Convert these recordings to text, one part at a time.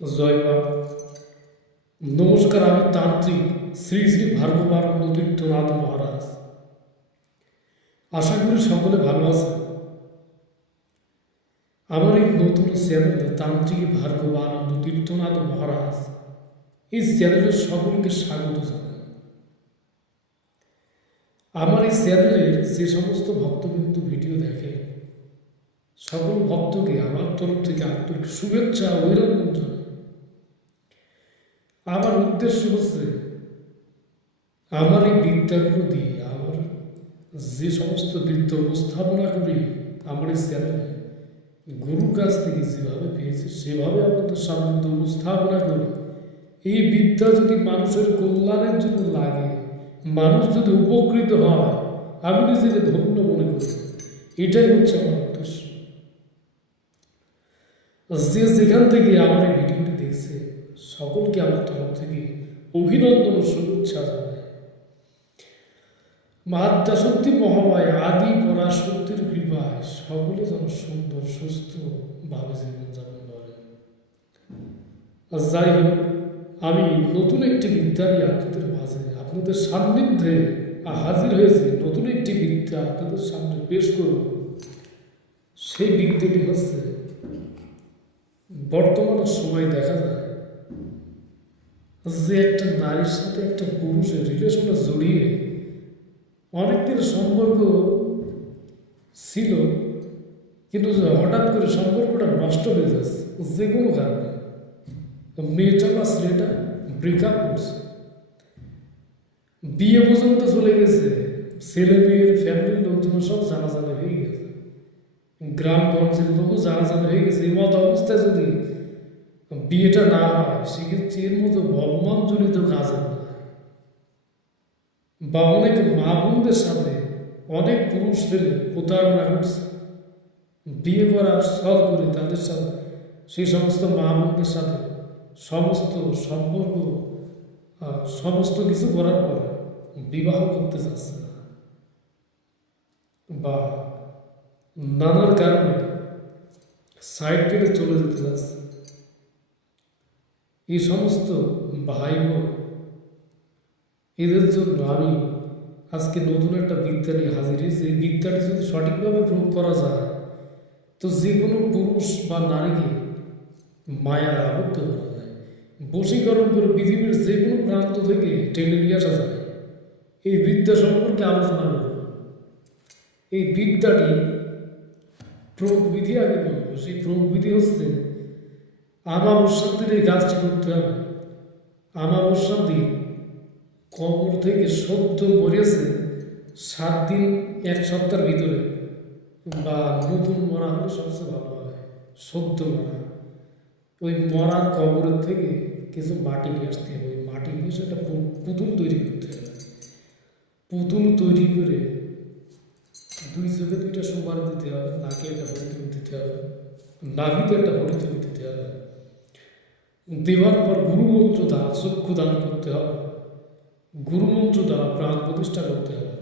জয় মা নমস্কার, আমি তান্ত্রিক শ্রী শ্রী ভার্গবানন্দ তীর্থনাথ মহারাজ। আশা করি সকলে ভালো আছে আমার এই নতুন চ্যানেল তান্ত্রিক ভার্গবানন্দ তীর্থনাথ মহারাজ, এই চ্যানেলের সকলকে স্বাগত জানাই। আমার এই চ্যানেলের যে সমস্ত ভক্তবৃন্দ ভিডিও দেখে সকল ভক্তকে আমার তরফ থেকে আন্তরিক শুভেচ্ছা অভিনন্দন জানাই। আমার উদ্দেশ্য হচ্ছে আমার এই বিদ্যাগুলো দিয়ে, আমার যে সমস্ত বিদ্যা উপস্থাপনা করি আমার এই চ্যানেলে গুরুর কাছ থেকে যেভাবে পেয়েছি, সেভাবে আপনাদের সামনে উপস্থাপনা করি। এই বিদ্যা যদি মানুষের কল্যাণের জন্য লাগে, মানুষ যদি উপকৃত হয়, আমি নিজেকে ধন্য মনে করি। এটাই হচ্ছে আমার উদ্দেশ্য। যে যেখান থেকে আমার এই ভিডিওটি দেখছে সকলকে আমার তরফ থেকে অভিনন্দন ও শুভেচ্ছা জানাই। মাদ্রা সত্যি মহামায় আদি পরাশক্তির কৃপায় সকলে যেন সুন্দর, সুস্থ ভাবে জীবন যাপন করে যাই হোক, আমি নতুন একটি বিদ্যা নিয়ে আপনাদের মাঝে আপনাদের সান্নিধ্যে হাজির হয়েছে। নতুন একটি বিদ্যা আপনাদের সামনে পেশ করব। সেই বিদ্যাটি হচ্ছে, বর্তমান সময় দেখা যায় যে একটা নারীর সাথে একটা পুরুষের রিলেশনে জড়িয়ে অনেকদিন সম্পর্ক ছিল, কিন্তু হঠাৎ করে সম্পর্কটা নষ্ট হয়ে যাচ্ছে, যে কোনো কারণে। মেয়েটা বা ছেলেটা ব্রেকআপ করছে। বিয়ে পর্যন্ত চলে গেছে, ছেলে মেয়ের ফ্যামিলির লোকজন সব জানাজানি হয়ে গেছে। গ্রামগঞ্জের লোকও জানাজানি হয়ে গেছে এই মতো অবস্থায় যদি বিয়েটা না হয়, সেক্ষেত্রে এর মতো অপমানজনিত কাজ বা অনেক মা বোনদের সাথে অনেক পুরুষ ছেলে প্রতারণা করছে বিয়ে করার সল করে তাদের সাথে, সেই সমস্ত মা বোনদের সাথে সমস্ত সম্পর্ক সমস্ত কিছু করার পরে বিবাহ করতে চাচ্ছে না। বা নানার কারণে সাইড কেটে চলে যেতে যাচ্ছে এই সমস্ত ভাই বোন এদের জন্য আমি আজকে নতুন একটা বিদ্যা নিয়ে হাজির। হয়েছি এই বিদ্যাটি যদি সঠিকভাবে প্রয়োগ করা যায়, তো যে কোনো পুরুষ বা নারীকে মায়ার আবদ্ধ করা যায়। বশীকরণ করে পৃথিবীর যে কোনো প্রান্ত থেকে টেনে নিয়ে আসা যায়। এই বিদ্যা সম্পর্কে আলোচনা করব। এই বিদ্যাটি প্রয়োগ বিধি আগে বলব। সেই প্রয়োগ বিধি হচ্ছে আমাবস্যার দিন এই কাজটি করতে হবে। আমাবস্যার দিন কবর থেকে সদ্য মরেছে সাত দিন এক সপ্তাহের ভিতরে। বা নতুন মরা হলে সবচেয়ে ভালো হয়, সদ্য মরা। ওই মরার কবরের থেকে কিছু মাটি নিয়ে আসতে হবে। ওই মাটি নিয়ে সেটা পুতুল তৈরি করতে হবে। পুতুল তৈরি করে দুই চোখে দুইটা সুপারি দিতে হবে, নাকে একটা হরিতম দিতে হবে, নাভিতে একটা হরিতম দিতে হবে। দেওয়ার পর গুরুমন্ত্র দ্বারা চক্ষু দান করতে হবে। গুরুমন্ত্র দ্বারা প্রাণ প্রতিষ্ঠা করতে হবে।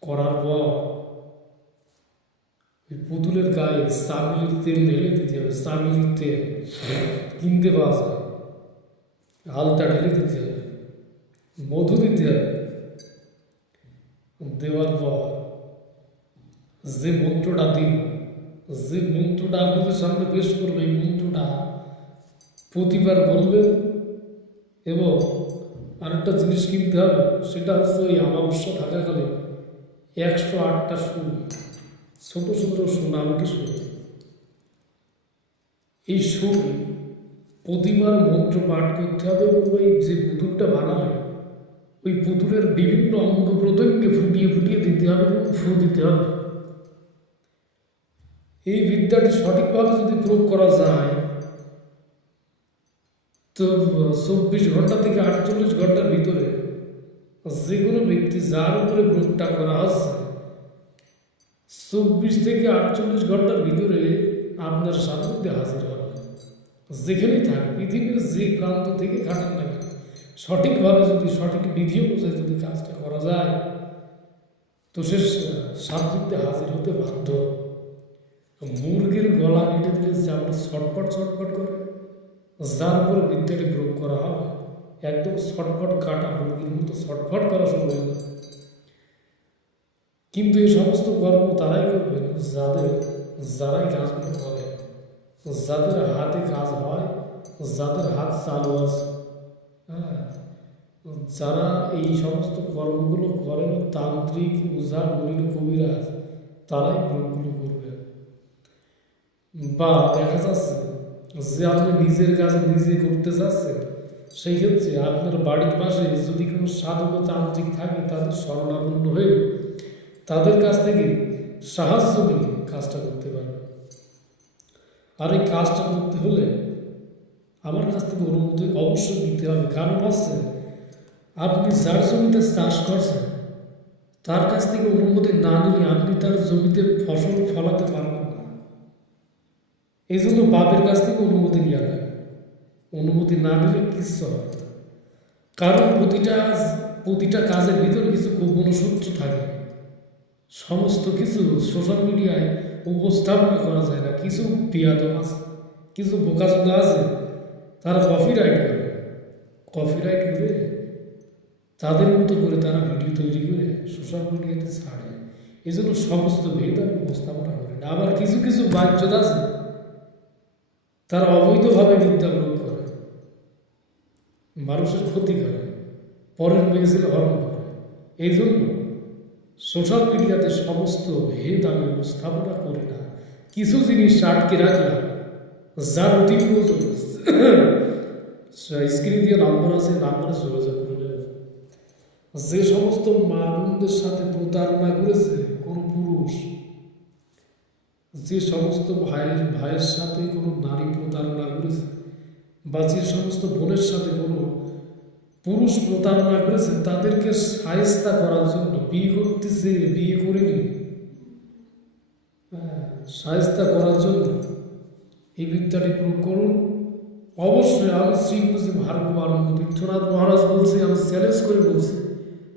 করার পর পুতুলের গায়ে সামিলির তেল ঢেলে দিতে হবে। সামিলির তেল কিনতে পাওয়া যায়। হালতা ঢেলে দিতে হবে। মধু দিতে হবে। দেওয়ার পর যে মন্ত্রটা দিব যে মন্ত্রটা আপনাদের সামনে পেশ করবে, এই মন্ত্রটা প্রতিবার বলবেন এবং আরেকটা জিনিস কিনতে হবে, সেটা হচ্ছে ওই আমাবস্যা থাকাকালে একশো আটটা সুর ছোটো ছোট সোনামুখী সুর এই সুর প্রতিবার মন্ত্র পাঠ করতে হবে এবং ওই যে পুতুলটা বানাবে ওই পুতুলের বিভিন্ন অঙ্গ প্রত্যঙ্গে ফুটিয়ে ফুটিয়ে দিতে হবে এবং ফু দিতে হবে। এই বিদ্যাটি সঠিকভাবে যদি প্রয়োগ করা যায় তো চব্বিশ ঘণ্টা থেকে আটচল্লিশ ঘণ্টার ভিতরে যে কোনো ব্যক্তি যার উপরে প্রয়োগটা করা হচ্ছে চব্বিশ থেকে আটচল্লিশ ঘণ্টার ভিতরে আপনার সামনে হাজির হবে। যেখানেই থাক পৃথিবীর যে প্রান্ত থেকে খাটান না কেন, সঠিকভাবে যদি সঠিক বিধি অনুযায়ী যদি কাজটা করা যায় তো সে সামনে হাজির হতে বাধ্য। মুরগির গলা কেটে দিলে যেমন ছটপট ছটপট করে। যার উপরে বিদ্যাটি প্রয়োগ করা হবে। একদম ছটফট কাটা মুরগির মতো ছটফট করা শুরু হয়ে কিন্তু এই সমস্ত কর্ম তারাই করবে যাদের, যারাই কাজগুলো করে যাদের হাতে কাজ হয়, যাদের হাত চালু আছে হ্যাঁ যারা এই সমস্ত কর্মগুলো করেন, তান্ত্রিক ওঝা মলিন কবিরাজ, তারাই প্রয়োগগুলো করবে। বা দেখা যাচ্ছে যে আপনি নিজের কাজ নিজে করতে চাচ্ছেন সেই ক্ষেত্রে আপনার বাড়ির পাশে যদি কোনো সাধু বা তান্ত্রিক থাকে, তাদের শরণাপন্ন হয়ে তাদের কাছ থেকে সাহায্য নিয়ে কাজটা করতে পারবে আর এই কাজটা করতে হলে আমার কাছ থেকে অনুমতি অবশ্যই নিতে হবে। কারণ হচ্ছে, আপনি যার জমিতে চাষ করছেন, তার কাছ থেকে অনুমতি না নিলে আপনি তার জমিতে ফসল ফলাতে পারবেন এই জন্য বাপের কাছ থেকে অনুমতি নেওয়া হয়। অনুমতি না নিলে কিচ্ছু হবে কারণ প্রতিটা প্রতিটা কাজের ভিতরে কিছু গোপন সূত্র থাকে। সমস্ত কিছু সোশ্যাল মিডিয়ায় উপস্থাপনা করা যায় না। কিছু বিয়াদব আছে, কিছু বোকাচোদা আছে, তারা কফি কপিরাইট করে। কপিরাইট করে তাদের মতো করে তারা ভিডিও তৈরি করে সোশ্যাল মিডিয়াতে ছাড়ে। এই জন্য সমস্ত ভেদ আমি উপস্থাপনা করি না। আবার কিছু কিছু বাচ্চদ আছে তারা অবৈধভাবে বিদ্যা প্রয়োগ করে। মানুষের ক্ষতি করে, পরের মেয়েছিল হরণ করে। এই জন্য সোশ্যাল মিডিয়াতে সমস্ত ভেদ আমি উপস্থাপনা করি না। কিছু জিনিস আটকে রাখলাম, যার অতি প্রয়োজন স্ক্রিন দিয়ে নাম্বার আছে নাম্বারে যোগাযোগ করে নেব। যে সমস্ত মা বোনদের সাথে প্রতারণা করেছে, কোনো পুরুষ যে সমস্ত ভাইয়ের ভাইয়ের সাথে কোনো নারী প্রতারণা করেছে বা যে সমস্ত বোনের সাথে কোনো পুরুষ প্রতারণা করেছে, তাদেরকে সায়স্তা করার জন্য, বিয়ে করতেছে বিয়ে করিনি হ্যাঁ সায়স্তা করার জন্য এই বিদ্যাটি প্রয়োগ করুন। অবশ্যই আমি শ্রী মুসিম ভার্গব আনন্দ তীর্থনাথ মহারাজ বলছি, আমি চ্যালেঞ্জ করে বলছি,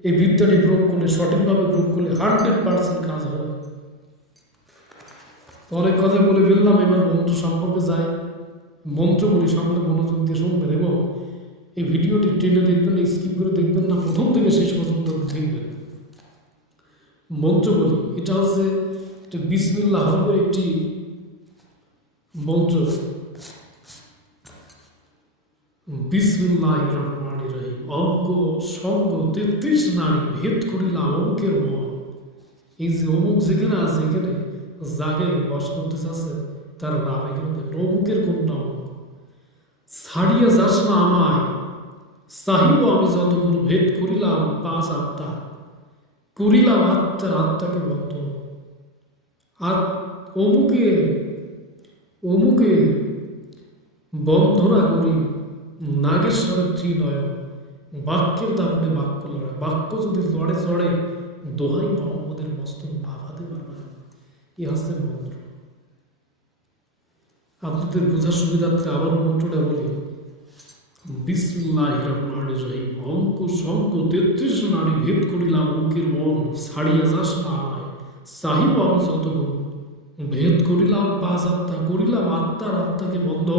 এই বিদ্যাটি প্রয়োগ করলে, সঠিকভাবে প্রয়োগ করলে হান্ড্রেড পার্সেন্ট কাজ হবে। তো অনেক কথা বলে ফেললাম, এবার মন্ত্র সম্পর্কে যাই। মন্ত্রগুলি সম্পর্কে মনোযোগ দিয়ে শুনবেন এবং এই ভিডিওটি টেনে দেখবেন স্কিপ করে দেখবেন না, প্রথম থেকে শেষ পর্যন্ত দেখবেন। মন্ত্রগুলি, এটা হচ্ছে একটা বিসমিল্লাহ একটি মন্ত্র। বিসমিল্লাহ রহমান রহিম। অঙ্ক সঙ্গ তেত্রিশ নারী ভেদ করিলাম মন। এই যে অমুক যেখানে আছে, এখানে যাকে বস করতে চাচ্ছে তার নাম এখানে দেখবেন অমুকের কোন নাম? ছাড়িয়া যাস না আমায়। চাহিব আমি যতক্ষণ ভেদ করিলাম, পাঁচ আত্মা। করিলাম আত্মার আত্মাকে বন্ধ। আর অমুকে অমুকে বন্ধনা করি, নাগেশ্বরের ত্রিনয় বাক্যের দাপটে বাক্য লড়ে বাক্য যদি লড়ে, চড়ে, দোহাই মোহাম্মদের মস্তক না এ হচ্ছে মন্ত্র আপনাদের বোঝার সুবিধার্থে আবার মন্ত্রটা বলি। বিসমুল্লাহ রহমান রহিম। অঙ্ক শঙ্ক তেত্রিশ নারী ভেদ করিলাম অঙ্কের মন, ছাড়িয়া যাস চাহিব আমি ভেদ করিলাম, পাঁচ আত্মা করিলাম, আত্মার আত্মাকে বন্ধ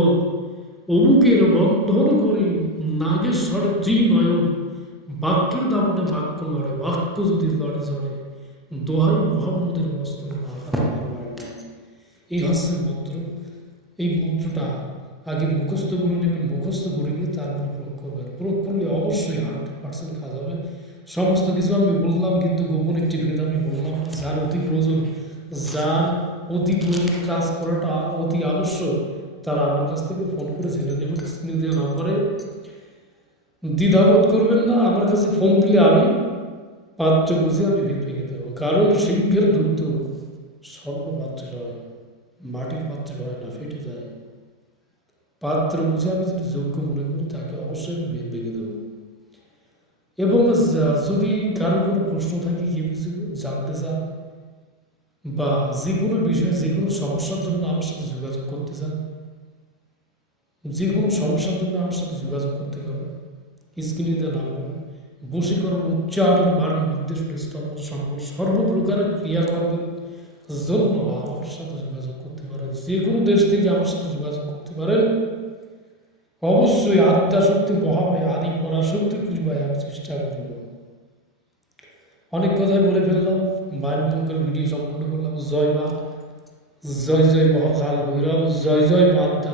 অমুকের বন্ধন করি, নাগেশ্বর নয়ন বাক্যের দামটা বাক্য লড়ে, বাক্য যদি লড়ে চড়ে মোহাম্মদের মস্তক। এই হচ্ছে মন্ত্র, এই মন্ত্রটা আগে মুখস্থ করে নেবেন, মুখস্থ করে নিয়ে তারপরে প্রয়োগ করবেন। প্রয়োগ করলে অবশ্যই হান্ড্রেড পার্সেন্ট কাজ হবে। সমস্ত কিছু আমি বললাম, কিন্তু গোপন একটি ভেদ আমি বললাম, যার অতি প্রয়োজন, যার অতি প্রয়োজন কাজ করাটা অতি আবশ্যক, তারা আমার কাছ থেকে ফোন করে জেনে নেবেন স্ক্রিনে দেওয়া নম্বরে। দ্বিধাবোধ করবেন না, আমার কাছে ফোন দিলে আমি পাত্র বুঝে আমি ভেঙে দেবো। কারণ সিংহের দুধ স্বর্ণ পাত্রে হয় মাটির পাত্রে হয় না, ফেটে যায়। পাত্র বুঝে আমি যদি যোগ্য মনে করি তাকে অবশ্যই আমি ভেঙে দেবো। এবং যদি কারও কোনো প্রশ্ন থাকে কেউ কিছু জানতে চান বা যে কোনো বিষয়ে, যে কোনো সমস্যার জন্য আমার সাথে যোগাযোগ করতে চান, যে কোনো সমস্যার জন্য আমার সাথে যোগাযোগ করতে হবে স্ক্রিনে দেওয়া নাম বশীকরণ উচ্চারণ বাড়ান নির্দেশন, স্তম্ভ সর্বপ্রকারের ক্রিয়াকর্মের অবশ্যই আত্মা শক্তি মহামায় আদি পরাশক্তি খুঁজবাই আমি চেষ্টা করব অনেক কথাই বলে ফেললাম মায়ের ভিডিও সম্পূর্ণ করলাম জয় মা জয় জয় মহাকাল ভৈরব জয় জয় মা আত্মা